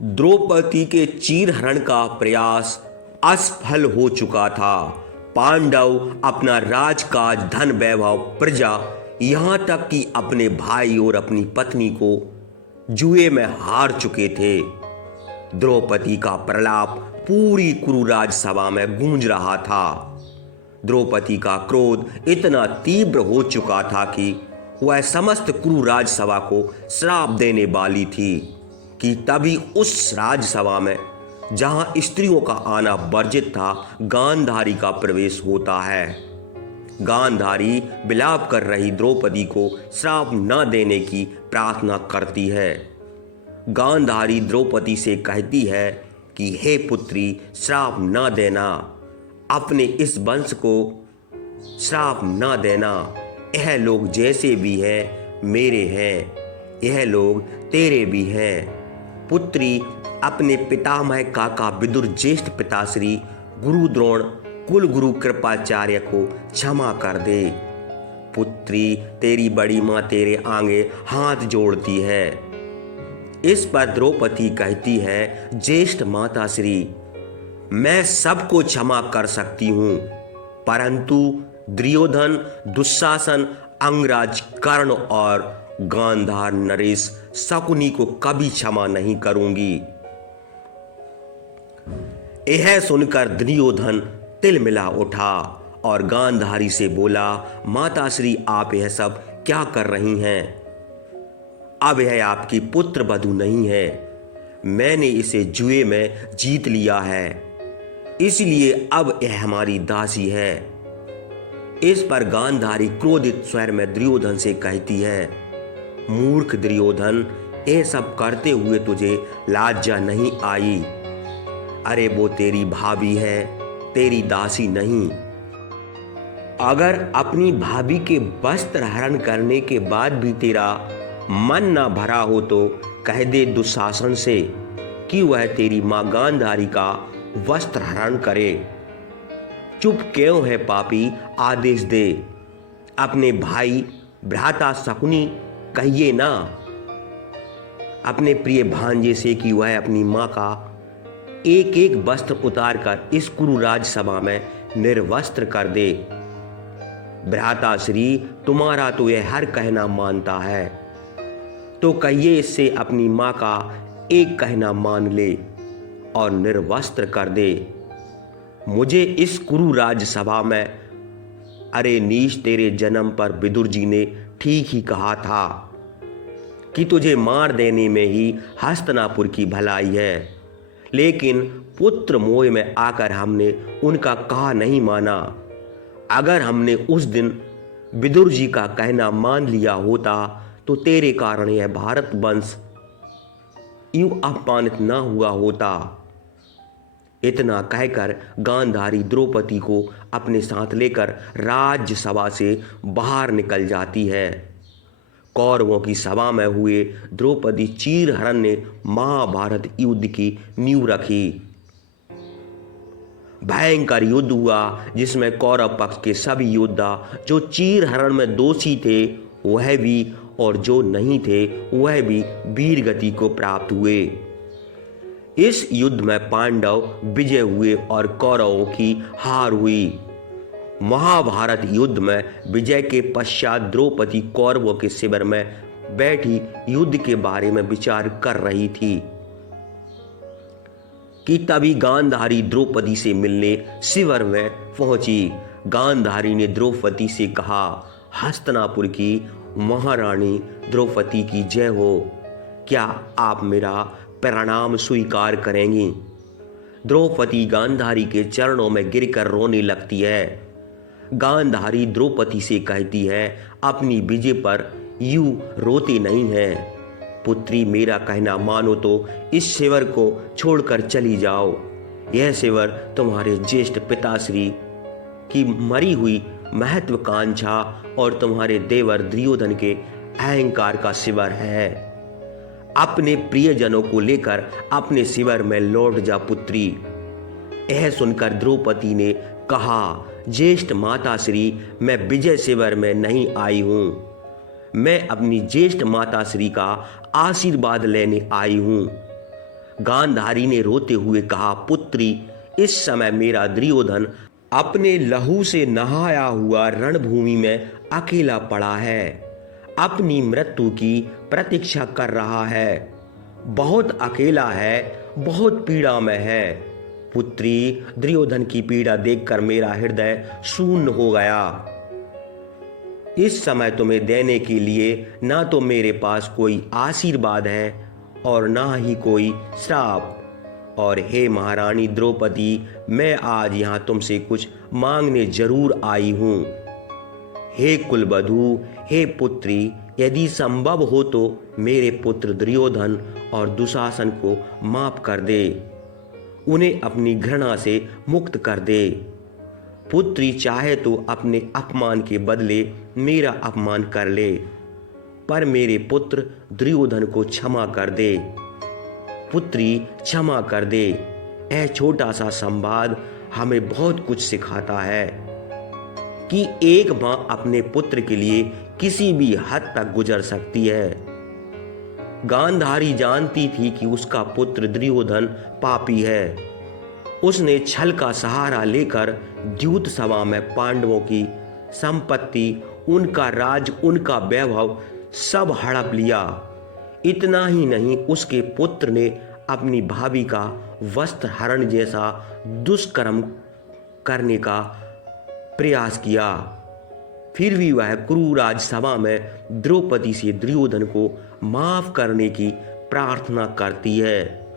द्रौपदी के चीरहरण का प्रयास असफल हो चुका था। पांडव अपना राजकाज, धन, वैभव, प्रजा, यहाँ तक कि अपने भाई और अपनी पत्नी को जुए में हार चुके थे। द्रौपदी का प्रलाप पूरी कुरुराज सभा में गूंज रहा था। द्रौपदी का क्रोध इतना तीव्र हो चुका था कि वह समस्त कुरुराज सभा को श्राप देने वाली थी कि तभी उस राजसभा में जहां स्त्रियों का आना वर्जित था, गांधारी का प्रवेश होता है। गांधारी विलाप कर रही द्रौपदी को श्राप न देने की प्रार्थना करती है। गांधारी द्रौपदी से कहती है कि हे पुत्री, श्राप न देना, अपने इस वंश को श्राप न देना। यह लोग जैसे भी हैं मेरे हैं, यह लोग तेरे भी हैं। पुत्री, अपने पितामह काका विदुर, ज्येष्ठ पिताश्री गुरु द्रोण, कुल गुरु कृपाचार्य को क्षमा कर दे। पुत्री, तेरी बड़ी मां तेरे आगे हाथ जोड़ती है। इस पर द्रौपदी कहती है, ज्येष्ठ माताश्री, मैं सबको क्षमा कर सकती हूं, परंतु दुर्योधन, दुशासन, अंगराज कर्ण और गांधार नरेश शकुनी को कभी क्षमा नहीं करूंगी। यह सुनकर दुर्योधन तिलमिला उठा और गांधारी से बोला, माताश्री, आप यह सब क्या कर रही हैं? अब यह आपकी पुत्र वधू नहीं है। मैंने इसे जुए में जीत लिया है, इसलिए अब यह हमारी दासी है। इस पर गांधारी क्रोधित स्वर में दुर्योधन से कहती है, मूर्ख दुर्योधन, ये सब करते हुए तुझे लज्जा नहीं आई? अरे वो तेरी भाभी है, तेरी दासी नहीं। अगर अपनी भाभी के वस्त्र हरण करने के बाद भी तेरा मन ना भरा हो तो कह दे दुशासन से कि वह तेरी मां गांधारी का वस्त्र हरण करे। चुप क्यों है पापी? आदेश दे। अपने भाई भ्राता शकुनी कहिए ना अपने प्रिय भांजे से कि वह अपनी मां का एक एक वस्त्र उतार कर इस कुरुराज सभा में निर्वस्त्र कर दे। भ्राताश्री, तुम्हारा तो यह हर कहना मानता है, तो कहिए इससे अपनी मां का एक कहना मान ले और निर्वस्त्र कर दे। मुझे इस कुरुराज सभा में, अरे नीच, तेरे जन्म पर विदुर जी ने ठीक ही कहा था कि तुझे मार देने में ही हस्तिनापुर की भलाई है, लेकिन पुत्र मोह में आकर हमने उनका कहा नहीं माना। अगर हमने उस दिन विदुर जी का कहना मान लिया होता तो तेरे कारण यह भारत वंश यूं अपमानित ना हुआ होता। इतना कहकर गांधारी द्रौपदी को अपने साथ लेकर राज्यसभा से बाहर निकल जाती है। कौरवों की सभा में हुए द्रौपदी चीरहरण ने महाभारत युद्ध की नींव रखी। भयंकर युद्ध हुआ जिसमें कौरव पक्ष के सभी योद्धा जो चीरहरण में दोषी थे वह भी और जो नहीं थे वह भी वीर गति को प्राप्त हुए। इस युद्ध में पांडव विजय हुए और कौरवों की हार हुई। महाभारत युद्ध में विजय के पश्चात द्रौपदी कौरवों के शिविर में बैठी युद्ध के बारे में विचार कर रही थी कि तभी गांधारी द्रौपदी से मिलने शिविर में पहुंची। गांधारी ने द्रौपदी से कहा, हस्तिनापुर की महारानी द्रौपदी की जय हो। क्या आप मेरा प्रणाम स्वीकार करेंगी? द्रौपदी गांधारी के चरणों में गिरकर रोने लगती है। गांधारी द्रौपदी से कहती है, अपनी विजय पर यूं रोते नहीं है। पुत्री, मेरा कहना मानो तो इस शिविर को छोड़कर चली जाओ। यह शिविर तुम्हारे ज्येष्ठ पिताश्री की मरी हुई महत्वाकांक्षा और तुम्हारे देवर दुर्योधन के अहंकार का शिविर है। अपने प्रियजनों को लेकर अपने शिविर में लौट जा पुत्री। यह सुनकर द्रौपदी ने कहा, ज्येष्ठ माताश्री, मैं विजय शिविर में नहीं आई हूं, मैं अपनी ज्येष्ठ माताश्री का आशीर्वाद लेने आई हूं। गांधारी ने रोते हुए कहा, पुत्री, इस समय मेरा दुर्योधन अपने लहू से नहाया हुआ रणभूमि में अकेला पड़ा है, अपनी मृत्यु की प्रतीक्षा कर रहा है, बहुत अकेला है, बहुत पीड़ा में है। पुत्री, दुर्योधन की पीड़ा देखकर मेरा हृदय शून्य हो गया। इस समय तुम्हें देने के लिए ना तो मेरे पास कोई आशीर्वाद है और ना ही कोई श्राप। और हे महारानी द्रौपदी, मैं आज यहाँ तुमसे कुछ मांगने जरूर आई हूँ। हे कुलवधू, हे पुत्री, यदि संभव हो तो मेरे पुत्र दुर्योधन और दुशासन को माफ कर दे, उन्हें अपनी घृणा से मुक्त कर दे। पुत्री चाहे तो अपने अपमान के बदले मेरा अपमान कर ले, पर मेरे पुत्र दुर्योधन को क्षमा कर दे। पुत्री, क्षमा कर दे। यह छोटा सा संवाद हमें बहुत कुछ सिखाता है कि एक मां अपने पुत्र के लिए किसी भी हद तक गुजर सकती है। गांधारी जानती थी कि उसका पुत्र दुर्योधन पापी है। उसने छल का सहारा लेकर द्यूत सभा में पांडवों की संपत्ति, उनका राज, उनका वैभव सब हड़प लिया। इतना ही नहीं, उसके पुत्र ने अपनी भाभी का वस्त्र हरण जैसा दुष्कर्म करने का प्रयास किया। फिर भी वह क्रूर राजसभा में द्रौपदी से दुर्योधन को माफ करने की प्रार्थना करती है,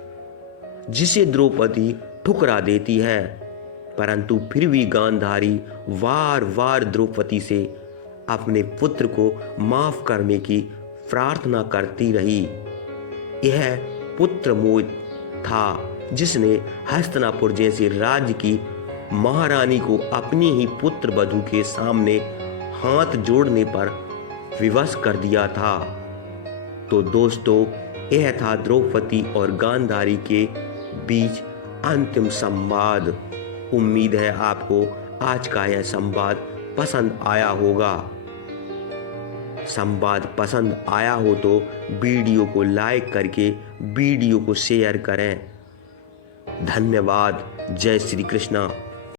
जिसे द्रौपदी ठुकरा देती है। परंतु फिर भी गांधारी बार बार द्रौपदी से अपने पुत्र को माफ करने की प्रार्थना करती रही। यह पुत्र मोह था जिसने हस्तिनापुर जैसे राज्य की महारानी को अपनी ही पुत्र वधू के सामने हाथ जोड़ने पर विवश कर दिया था। तो दोस्तों, यह था द्रौपदी और गांधारी के बीच अंतिम संवाद। उम्मीद है आपको आज का यह संवाद पसंद आया होगा। संवाद पसंद आया हो तो वीडियो को लाइक करके वीडियो को शेयर करें। धन्यवाद। जय श्री कृष्णा।